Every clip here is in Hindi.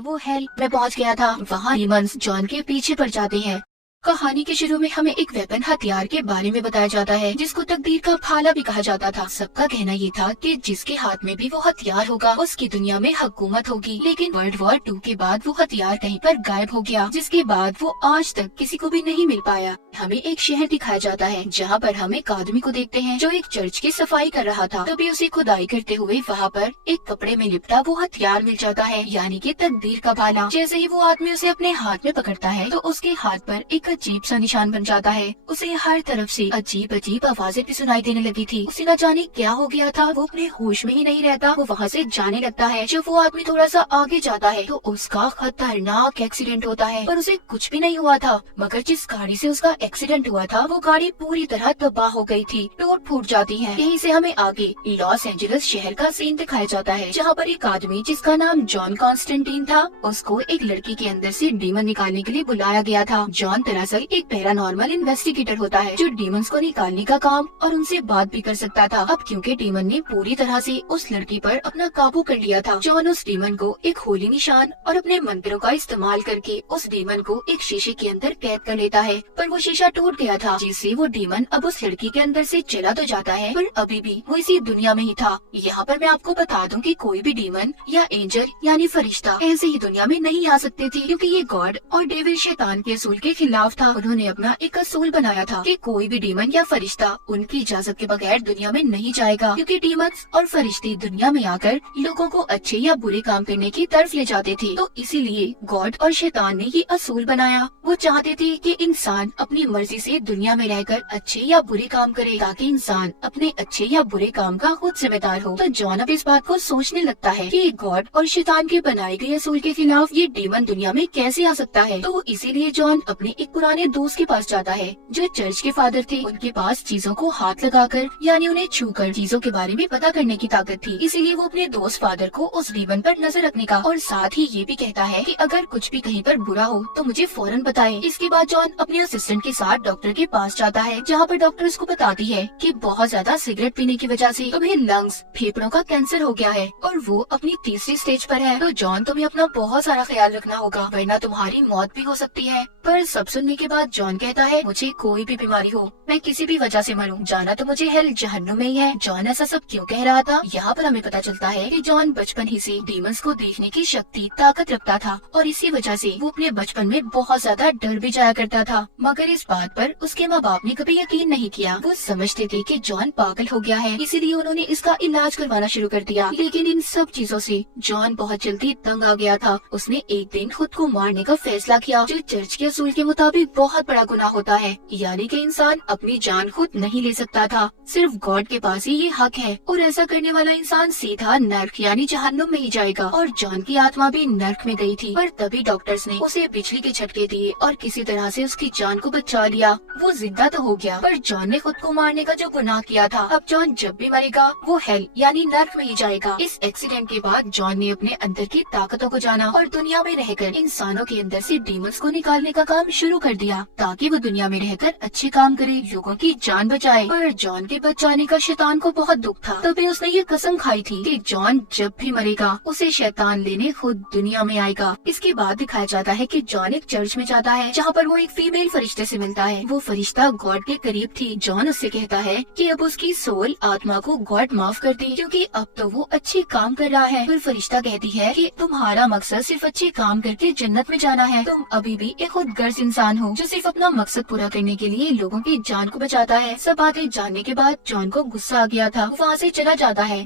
वो हेल में पहुंच गया था। वहाँ डीमंस जॉन के पीछे पड़ जाते हैं। कहानी के शुरू में हमें एक वेपन हथियार के बारे में बताया जाता है जिसको तकदीर का भाला भी कहा जाता था। सबका कहना ये था कि जिसके हाथ में भी वो हथियार होगा उसकी दुनिया में हुकूमत होगी। लेकिन वर्ल्ड वॉर 2 के बाद वो हथियार कहीं पर गायब हो गया, जिसके बाद वो आज तक किसी को भी नहीं मिल पाया। हमें एक शहर दिखाया जाता है जहाँ पर हम एक आदमी को देखते हैं जो एक चर्च की सफाई कर रहा था। तभी उसे खुदाई करते हुए वहाँ पर एक कपड़े में लिपटा वो हथियार मिल जाता है, यानी कि तकदीर का भाला। जैसे ही वो आदमी उसे अपने हाथ में पकड़ता है तो उसके हाथ पर एक अजीब सा निशान बन जाता है। उसे हर तरफ से अजीब अजीब आवाजें भी सुनाई देने लगी थी। उसे न जाने क्या हो गया था, वो अपने होश में ही नहीं रहता। वो वहाँ से जाने लगता है। जब वो आदमी थोड़ा सा आगे जाता है तो उसका खतरनाक एक्सीडेंट होता है, पर उसे कुछ भी नहीं हुआ था। मगर जिस गाड़ी से उसका एक्सीडेंट हुआ था वो गाड़ी पूरी तरह तबाह हो गई थी, टूट फूट जाती है। यहीं से हमें आगे लॉस एंजलिस शहर का सीन दिखाया जाता है, जहाँ पर एक आदमी जिसका नाम जॉन कॉन्स्टेंटीन था, उसको एक लड़की के अंदर से डीमन निकालने के लिए बुलाया गया था। जॉन दरअसल एक पैरानॉर्मल इन्वेस्टिगेटर होता है जो डीमंस को निकालने का काम और उनसे बात भी कर सकता था। अब क्योंकि डीमन ने पूरी तरह से उस लड़की पर अपना काबू कर लिया था, जॉन उस डीमन को एक होली निशान और अपने मंत्रों का इस्तेमाल करके उस डीमन को एक शीशे के अंदर कैद कर लेता है। पर वो शीशा टूट गया था, जिससे वो डीमन अब उस लड़की के अंदर से चला तो जाता है पर अभी भी वो इसी दुनिया में ही था। यहाँ पर मैं आपको बता दूं कि कोई भी डीमन या एंजल यानी फरिश्ता ऐसे ही दुनिया में नहीं आ सकते थे, क्योंकि ये गॉड और डेविल शैतान के असूल के खिलाफ था। उन्होंने अपना एक असूल बनाया था कि कोई भी डीमन या फरिश्ता उनकी इजाजत के बगैर दुनिया में नहीं जाएगा, क्योंकि डीमंस और फरिश्ते दुनिया में आकर लोगों को अच्छे या बुरे काम करने की तरफ ले जाते थे। तो इसीलिए गॉड और शैतान ने ये असूल बनाया। वो चाहते थे कि इंसान अपनी मर्जी से दुनिया में रहकर अच्छे या बुरे काम करे, ताकि इंसान अपने अच्छे या बुरे काम का खुद जिम्मेदार हो। तो जॉन अब इस बात को सोचने लगता है कि गॉड और शैतान के बनाए गए असूल के खिलाफ ये डीमन दुनिया में कैसे आ सकता है। तो इसीलिए जॉन अपने एक पुराने दोस्त के पास जाता है जो चर्च के फादर थे। उनके पास चीजों को हाथ लगाकर यानी उन्हें छूकर चीजों के बारे में पता करने की ताकत थी। इसीलिए वो अपने दोस्त फादर को उस डीमन पर नजर रखने का और साथ ही ये भी कहता है कि अगर कुछ भी कहीं पर बुरा हो तो मुझे फौरन बताए। इसके बाद जॉन अपने असिस्टेंट के साथ डॉक्टर के पास जाता है, जहाँ पर डॉक्टर उसको बताती है कि बहुत ज्यादा सिगरेट पीने की वजह से तुम्हें लंग्स फेफड़ों का कैंसर हो गया है और वो अपनी तीसरी स्टेज पर है। तो जॉन तुम्हें अपना बहुत सारा ख्याल रखना होगा, वरना तुम्हारी मौत भी हो सकती है। पर सब सुनने के बाद जॉन कहता है मुझे कोई भी बीमारी हो, मैं किसी भी वजह से मरूं, जाना तो मुझे हेल जहन्नुम में ही है। जॉन ऐसा सब क्यों कह रहा था, यहाँ पर हमें पता चलता है कि जॉन बचपन ही से डीमंस को देखने की शक्ति ताकत रखता था और इसी वजह से वो अपने बचपन में बहुत ज्यादा डर भी जाया करता था। मगर इस बात पर उसके माँ बाप ने कभी यकीन नहीं किया। वो समझते थे कि जॉन पागल हो गया है, इसीलिए उन्होंने इसका इलाज करवाना शुरू कर दिया। लेकिन इन सब चीजों से जॉन बहुत जल्दी तंग आ गया था। उसने एक दिन खुद को मारने का फैसला किया, जो चर्च के असूल के मुताबिक बहुत बड़ा गुनाह होता है, यानी कि इंसान अपनी जान खुद नहीं ले सकता था, सिर्फ गॉड के पास ही ये हक है। और ऐसा करने वाला इंसान सीधा नर्क यानी जहन्नुम में ही जाएगा। और जॉन की आत्मा भी नर्क में गई थी, पर तभी डॉक्टर्स ने उसे बिजली के झटके दिए और किसी तरह से उसकी जान को बचा लिया। वो जिंदा तो हो गया, पर जॉन ने खुद को मारने का जो गुनाह किया था, अब जॉन जब भी मरेगा वो हेल यानी नर्क में ही जाएगा। इस एक्सीडेंट के बाद जॉन ने अपने अंदर की ताकतों को जाना और दुनिया में रहकर इंसानों के अंदर से डीमंस को निकालने का काम शुरू कर दिया, ताकि वो दुनिया में रहकर अच्छे काम करे, लोगों की जान बचाए। पर जॉन के बच जाने का शैतान को बहुत दुख था, तभी उसने ये कसम खाई थी कि जॉन जब भी मरेगा उसे शैतान लेने खुद दुनिया में आएगा। इसके बाद दिखाया जाता है कि जॉन एक चर्च में जाता है, जहाँ पर वो एक फीमेल फरिश्ते से मिलता है। वो फरिश्ता गॉड के करीब थी। जॉन उससे कहता है कि अब उसकी सोल आत्मा को गॉड माफ कर दे, क्योंकि अब तो वो अच्छे काम कर रहा है। फिर फरिश्ता कहती है कि तुम्हारा मकसद सिर्फ अच्छे काम करके जन्नत में जाना है, तुम अभी भी एक खुदगर्ज इंसान हो जो सिर्फ अपना मकसद पूरा करने के लिए लोगों की जान को बचाता है। सब बातें जानने के बाद जॉन को गुस्सा आ गया था, वो वहाँ से चला जाता है।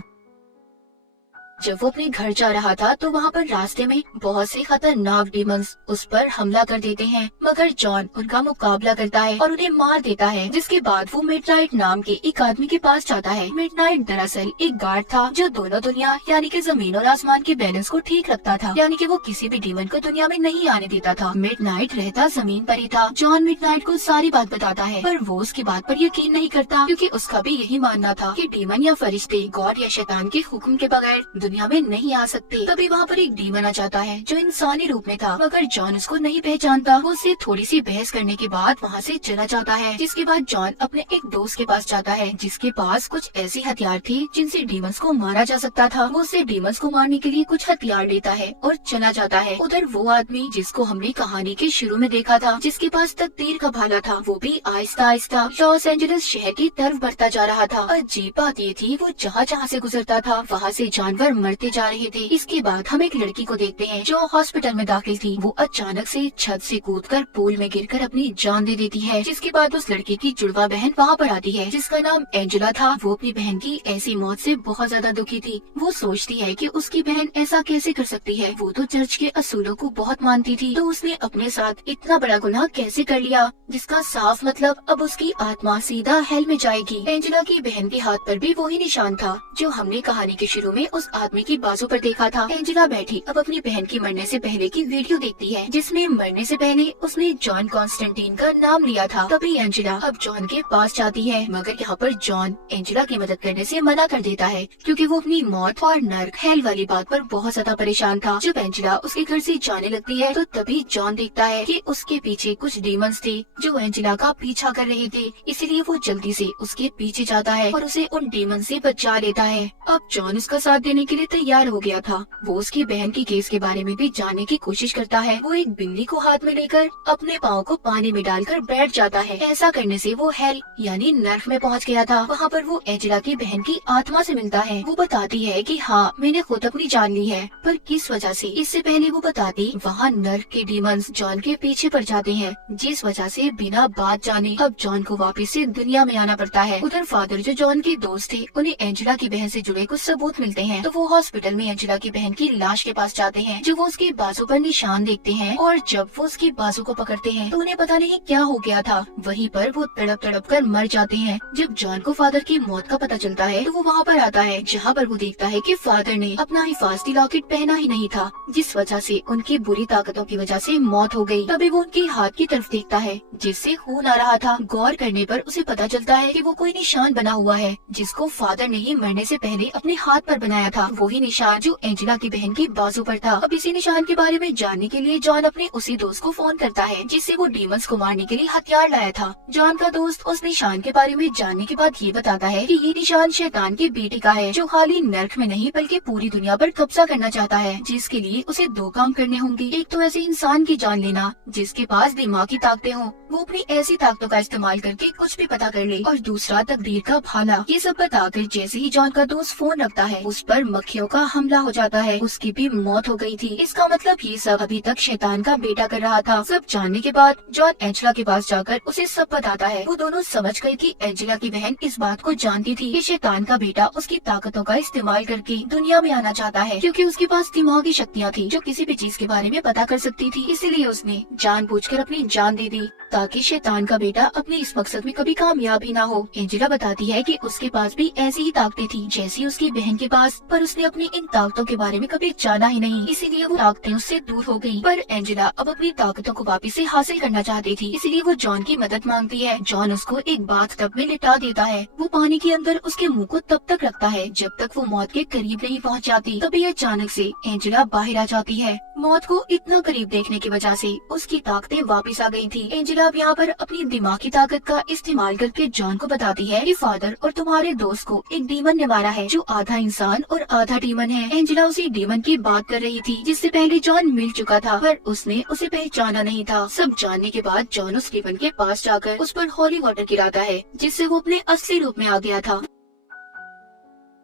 जब वो अपने घर जा रहा था तो वहाँ पर रास्ते में बहुत से खतरनाक डीमंस उस पर हमला कर देते हैं, मगर जॉन उनका मुकाबला करता है और उन्हें मार देता है। जिसके बाद वो मिडनाइट नाम के एक आदमी के पास जाता है। मिडनाइट दरअसल एक गार्ड था जो दोनों दुनिया यानी कि जमीन और आसमान के बैलेंस को ठीक रखता था, यानी कि वो किसी भी डीमन को दुनिया में नहीं आने देता था। मिडनाइट रहता जमीन पर ही था। जॉन मिडनाइट को सारी बात बताता है, पर वो उसकी बात पर यकीन नहीं करता, क्योंकि उसका भी यही मानना था कि डीमन या फरिश्ते गॉड या शैतान के हुक्म के बगैर दुनिया में नहीं आ सकते। तभी वहाँ पर एक डीमन आ जाता है जो इंसानी रूप में था, मगर जॉन उसको नहीं पहचानता। वो उससे थोड़ी सी बहस करने के बाद वहाँ से चला जाता है, जिसके बाद जॉन अपने एक दोस्त के पास जाता है जिसके पास कुछ ऐसे हथियार थे जिनसे डीमंस को मारा जा सकता था। वो उससे डीमंस को मारने के लिए कुछ हथियार लेता है और चला जाता है। उधर वो आदमी जिसको हमने कहानी के शुरू में देखा था, जिसके पास तकदीर का भाला था, वो भी आहिस्ता आहिस्ता लॉस एंजलिस शहर की तरफ बढ़ता जा रहा था। अजीब बात ये थी, वो जहाँ जहाँ से गुजरता था वहाँ से जानवर मरते जा रहे थे। इसके बाद हम एक लड़की को देखते हैं जो हॉस्पिटल में दाखिल थी। वो अचानक से छत से कूदकर पूल में गिरकर अपनी जान दे देती है, जिसके बाद उस लड़के की जुड़वा बहन वहाँ पर आती है जिसका नाम एंजेला था। वो अपनी बहन की ऐसी मौत से बहुत ज्यादा दुखी थी। वो सोचती है कि उसकी बहन ऐसा कैसे कर सकती है, वो तो चर्च के असूलों को बहुत मानती थी, तो उसने अपने साथ इतना बड़ा गुनाह कैसे कर लिया, जिसका साफ मतलब अब उसकी आत्मा सीधा हेल में जाएगी। एंजेला की बहन के हाथ पर भी वही निशान था जो हमने कहानी के शुरू में उस आदमी की बाजू पर देखा था। एंजेला बैठी अब अपनी बहन की मरने से पहले की वीडियो देखती है, जिसमें मरने से पहले उसने जॉन कॉन्स्टेंटीन का नाम लिया था। तभी एंजेला अब जॉन के पास जाती है, मगर यहाँ पर जॉन एंजेला की मदद करने से मना कर देता है क्योंकि वो अपनी मौत और नर्क हेल वाली बात पर बहुत ज्यादा परेशान था। जब एंजेला उसके घर से जाने लगती है तो तभी जॉन देखता है कि उसके पीछे कुछ डीमंस थे जो एंजेला का पीछा कर रहे थे, इसलिए वो जल्दी से उसके पीछे जाता है और उसे उन डीमन से बचा लेता है। अब जॉन उसका साथ देने के लिए तैयार हो गया था। वो उसकी बहन की केस के बारे में भी जानने की कोशिश करता है। वो एक बिल्ली को हाथ में लेकर अपने पाँव को पानी में डालकर बैठ जाता है। ऐसा करने से वो हेल यानी नर्क में पहुंच गया था। वहाँ पर वो एंजेला की बहन की आत्मा से मिलता है। वो बताती है कि हाँ, मैंने खुद अपनी जान ली है, पर किस वजह से। इससे पहले वो बताती वहाँ नर्क के डीमंस जॉन के पीछे पड़ जाते हैं, जिस वजह से बिना बात जाने अब जॉन को वापस से दुनिया में आना पड़ता है। उधर फादर जो जॉन के दोस्त थे, उन्हें एंजेला की बहन से जुड़े कुछ सबूत मिलते हैं, तो वो हॉस्पिटल में एंजेला की बहन की लाश के पास जाते हैं। जो वो उसके बाजू पर निशान देखते हैं और जब वो उसकी बाजू को पकड़ते हैं तो उन्हें पता नहीं क्या हो गया था। वहीं पर वो तड़प तड़प कर मर जाते हैं। जब जॉन को फादर की मौत का पता चलता है तो वो वहाँ पर आता है, जहाँ पर वो देखता है कि फादर ने अपना हिफाजती लॉकेट पहना ही नहीं था, जिस वजह से उनकी बुरी ताकतों की वजह से मौत हो गई। तभी वो उनके हाथ की तरफ देखता है जिससे खून आ रहा था। गौर करने पर उसे पता चलता है कि वो कोई निशान बना हुआ है जिसको फादर ने ही मरने से पहले अपने हाथ पर बनाया था, वही निशान जो एंजेला की बहन की बाजू पर था। अब इसी निशान के बारे में जानने के लिए जॉन अपने उसी दोस्त को फोन करता है जिससे वो डीमंस को मारने के लिए हथियार लाया था। जॉन का दोस्त उस निशान के बारे में जानने के बाद ये बताता है कि ये निशान शैतान के बेटे का है, जो खाली नर्क में नहीं बल्कि पूरी दुनिया पर कब्जा करना चाहता है, जिसके लिए उसे दो काम करने होंगे। एक तो ऐसे इंसान की जान लेना जिसके पास दिमागी ताकतें हों, वो अपनी ऐसी ताकतों का इस्तेमाल करके कुछ भी पता कर ले, और दूसरा तकदीर का भाला। ये सब बताकर जैसे ही जॉन का दोस्त फोन रखता है उस पर मक्खियों का हमला हो जाता है, उसकी भी मौत हो गई थी। इसका मतलब ये सब अभी तक शैतान का बेटा कर रहा था। सब जानने के बाद जॉन एंजेला के पास जाकर उसे सब बताता है। वो दोनों समझ गए कि एंजेला की बहन इस बात को जानती थी कि शैतान का बेटा उसकी ताकतों का इस्तेमाल करके दुनिया में आना चाहता है, क्योंकि उसके पास दिमागी शक्तियाँ थी जो किसी भी चीज के बारे में पता कर सकती थी। इसीलिए उसने जानबूझकर अपनी जान दे दी ताकि शैतान का बेटा अपने इस मकसद में कभी कामयाब ही ना हो। एंजेला बताती है कि उसके पास भी ऐसी ही ताकतें थी जैसी उसकी बहन के पास, पर उसने अपनी इन ताकतों के बारे में कभी जाना ही नहीं, इसीलिए वो ताकतें उससे दूर हो गयी। पर एंजेला अब अपनी ताकतों को वापस से हासिल करना चाहती थी, इसलिए वो जॉन की मदद मांगती है। जॉन उसको एक बाथ टब में लिटा देता है। वो पानी के अंदर उसके मुंह को तब तक रखता है जब तक वो मौत के करीब नहीं पहुंच जाती। तभी अचानक से एंजेला बाहर आ जाती है। मौत को इतना करीब देखने की वजह से उसकी ताकतें वापस आ गई थी। एंजेला अब यहाँ पर अपनी दिमागी ताकत का इस्तेमाल करके जॉन को बताती है कि फादर और तुम्हारे दोस्त को एक डीमन ने मारा है जो आधा इंसान और आधा डीमन है। एंजेला उसी डीमन की बात कर रही थी जिससे पहले जॉन मिल चुका था, पर उसने उसे पहचाना नहीं था। सब जानने के बाद जॉन उस डीमन के पास जाकर उस पर होली वाटर गिराता है जिससे वो अपने असली रूप में आ गया था।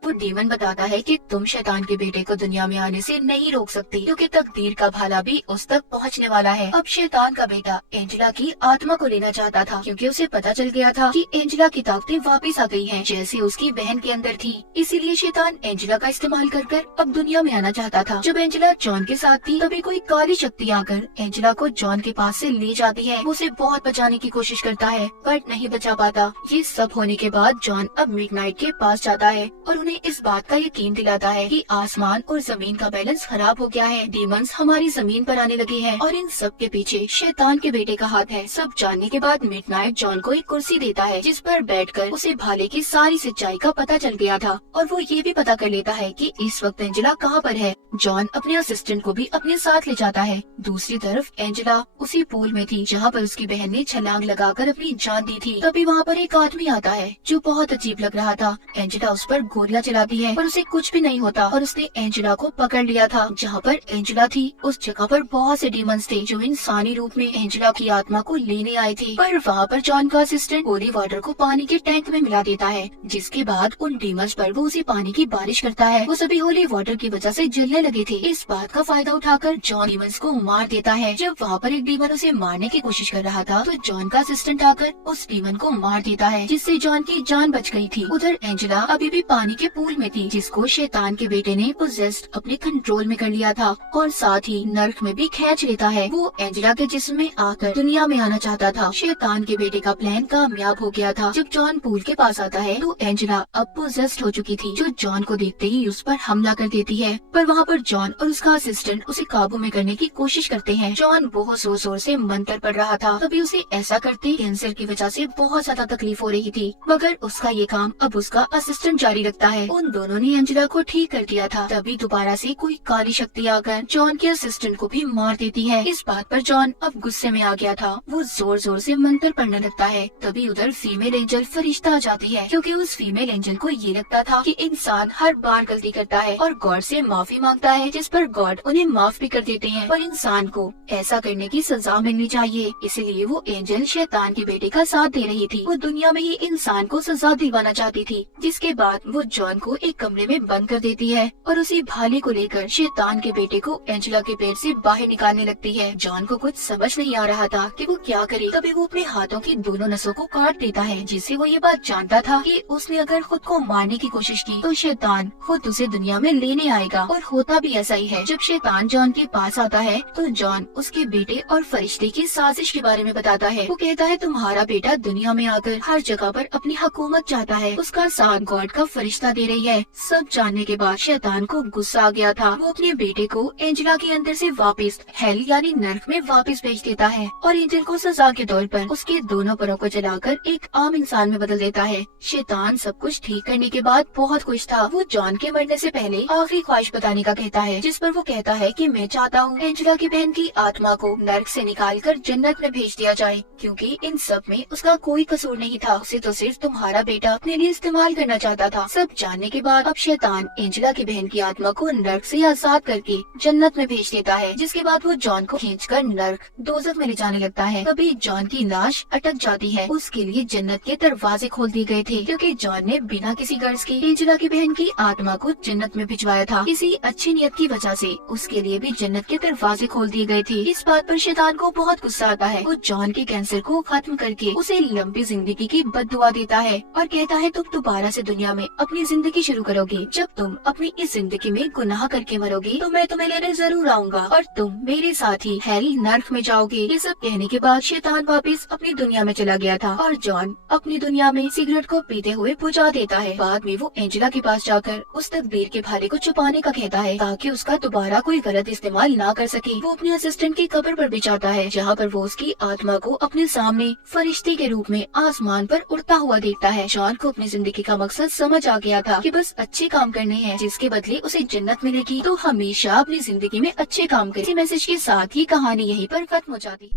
वो डीमन बताता है कि तुम शैतान के बेटे को दुनिया में आने से नहीं रोक सकती, क्योंकि तकदीर का भाला भी उस तक पहुंचने वाला है। अब शैतान का बेटा एंजेला की आत्मा को लेना चाहता था, क्योंकि उसे पता चल गया था कि एंजेला की ताकतें वापस आ गई हैं, जैसे उसकी बहन के अंदर थी। इसीलिए शैतान एंजेला का इस्तेमाल कर अब दुनिया में आना चाहता था। जब एंजेला जॉन के साथ थी तभी कोई काली शक्ति आकर एंजेला को जॉन के पास से ले जाती है। वो उसे बहुत बचाने की कोशिश करता है पर नहीं बचा पाता। ये सब होने के बाद जॉन अब मिडनाइट के पास जाता है और उन्हें हमें इस बात का यकीन दिलाता है कि आसमान और जमीन का बैलेंस खराब हो गया है। डीमंस हमारी जमीन पर आने लगे हैं और इन सब के पीछे शैतान के बेटे का हाथ है। सब जानने के बाद मिडनाइट जॉन को एक कुर्सी देता है जिस पर बैठकर उसे भाले की सारी सच्चाई का पता चल गया था और वो ये भी पता कर लेता है कि इस वक्त एंजेला कहाँ पर है। जॉन अपने असिस्टेंट को भी अपने साथ ले जाता है। दूसरी तरफ एंजेला उसी पूल में थी जहाँ पर उसकी बहन ने छलांग लगाकर अपनी जान दी थी। तभी वहाँ पर एक आदमी आता है जो बहुत अजीब लग रहा था। एंजेला उस पर गोलियां चलाती है पर उसे कुछ भी नहीं होता और उसने एंजेला को पकड़ लिया था। जहाँ पर एंजेला थी उस जगह पर बहुत से डीमंस थे जो इंसानी रूप में एंजेला की आत्मा को लेने आए थे। पर वहाँ पर जॉन का असिस्टेंट होली वाटर को पानी के टैंक में मिला देता है, जिसके बाद उन डीमंस पर वो उसी पानी की बारिश करता है। वो सभी होली वाटर की वजह से जलने लगे थे। इस बात का फायदा उठाकर जॉन डीमंस को मार देता है। जब वहाँ पर एक डीमन उसे मारने की कोशिश कर रहा था तो जॉन का असिस्टेंट आकर उस डीमन को मार देता है, जिससे जॉन की जान बच गई थी। उधर एंजेला अभी भी पानी के पूल में थी जिसको शैतान के बेटे ने पोजेस्ड अपने कंट्रोल में कर लिया था और साथ ही नर्क में भी खींच लेता है। वो एंजेला के जिस्म में आकर दुनिया में आना चाहता था। शैतान के बेटे का प्लान कामयाब हो गया था। जब जॉन पूल के पास आता है तो एंजेला अब पोजेस्ड हो चुकी थी, जो जॉन को देखते ही उस पर हमला कर देती है। पर वहाँ पर जॉन और उसका असिस्टेंट उसे काबू में करने की कोशिश करते हैं। जॉन बहुत जोर जोर से मंत्र पढ़ रहा था, तभी उसे ऐसा करते कैंसर की वजह से बहुत ज्यादा तकलीफ हो रही थी, मगर उसका ये काम अब उसका असिस्टेंट जारी रखता है। उन दोनों ने एंजेला को ठीक कर दिया था। तभी दोबारा से कोई काली शक्ति आकर जॉन के असिस्टेंट को भी मार देती है। इस बात पर जॉन अब गुस्से में आ गया था। वो जोर जोर से मंत्र पढ़ने लगता है। तभी उधर फीमेल एंजल फरिश्ता आ जाती है, क्योंकि उस फीमेल एंजल को ये लगता था कि इंसान हर बार गलती करता है और गॉड से माफी मांगता है, जिस पर गॉड उन्हें माफ भी कर देते हैं। पर इंसान को ऐसा करने की सजा मिलनी चाहिए, इसलिए वो एंजल शैतान के बेटे का साथ दे रही थी। वो दुनिया में ही इंसान को सजा दिलवाना चाहती थी। जिसके बाद वो जॉन को एक कमरे में बंद कर देती है और उसी भाले को लेकर शैतान के बेटे को एंजेला के पेट से बाहर निकालने लगती है। जॉन को कुछ समझ नहीं आ रहा था कि वो क्या करे। तभी वो अपने हाथों की दोनों नसों को काट देता है, जिससे वो ये बात जानता था कि उसने अगर खुद को मारने की कोशिश की तो शैतान खुद उसे दुनिया में लेने आएगा। और होता भी ऐसा ही है। जब शैतान जॉन के पास आता है तो जॉन उसके बेटे और फरिश्ते की साजिश के बारे में बताता है। वो कहता है तुम्हारा बेटा दुनिया में आकर हर जगह पर अपनी हुकूमत चाहता है, उसका साथ गॉड का फरिश्ता दे रही है। सब जानने के बाद शैतान को गुस्सा आ गया था। वो अपने बेटे को एंजेला के अंदर से वापस हेल यानी नर्क में वापस भेज देता है और एंजल को सजा के तौर पर उसके दोनों पैरों को जलाकर एक आम इंसान में बदल देता है। शैतान सब कुछ ठीक करने के बाद बहुत खुश था। वो जॉन के मरने से पहले आखिरी ख्वाहिश बताने का कहता है, जिस पर वो कहता है कि मैं चाहता हूँ एंजेला की बहन की आत्मा को नर्क से निकालकर जन्नत में भेज दिया जाए, क्योंकि इन सब में उसका कोई कसूर नहीं था। उसे तो सिर्फ तुम्हारा बेटा अपने लिए इस्तेमाल करना चाहता था। सब जानने के बाद अब शैतान एंजेला की बहन की आत्मा को नर्क से आजाद करके जन्नत में भेज देता है, जिसके बाद वो जॉन को खींचकर नर्क दोज़ख में ले जाने लगता है। तभी जॉन की लाश अटक जाती है। उसके लिए जन्नत के दरवाजे खोल दिए गए थे, क्योंकि जॉन ने बिना किसी गर्ज के एंजेला की बहन की आत्मा को जन्नत में भिजवाया था। इसी अच्छी नियत की वजह से उसके लिए भी जन्नत के दरवाजे खोल दिए गए थे। इस बात पर शैतान को बहुत गुस्सा आता है। वो जॉन के कैंसर को खत्म करके उसे लंबी जिंदगी की बद्दुआ देता है और कहता है तुम दोबारा से दुनिया में अपनी जिंदगी शुरू करोगे। जब तुम अपनी इस जिंदगी में गुनाह करके मरोगे तो मैं तुम्हें लेने जरूर आऊंगा और तुम मेरे साथ ही हेल नर्क में जाओगे। ये सब कहने के बाद शैतान वापस अपनी दुनिया में चला गया था और जॉन अपनी दुनिया में सिगरेट को पीते हुए बुझा देता है। बाद में वो एंजेला के पास जाकर उस तकदीर के भाले को छुपाने का कहता है, ताकि उसका दोबारा कोई गलत इस्तेमाल ना कर सके। वो अपने असिस्टेंट की कब्र पर भी जाता है, जहाँ पर वो उसकी आत्मा को अपने सामने फरिश्ते के रूप में आसमान पर उड़ता हुआ देखता है। जॉन को अपनी जिंदगी का मकसद समझ आ गया था कि बस अच्छे काम करने हैं, जिसके बदले उसे जन्नत मिलेगी। तो हमेशा अपनी जिंदगी में अच्छे काम करें। इसी मैसेज के साथ ही कहानी यहीं पर खत्म हो जाती।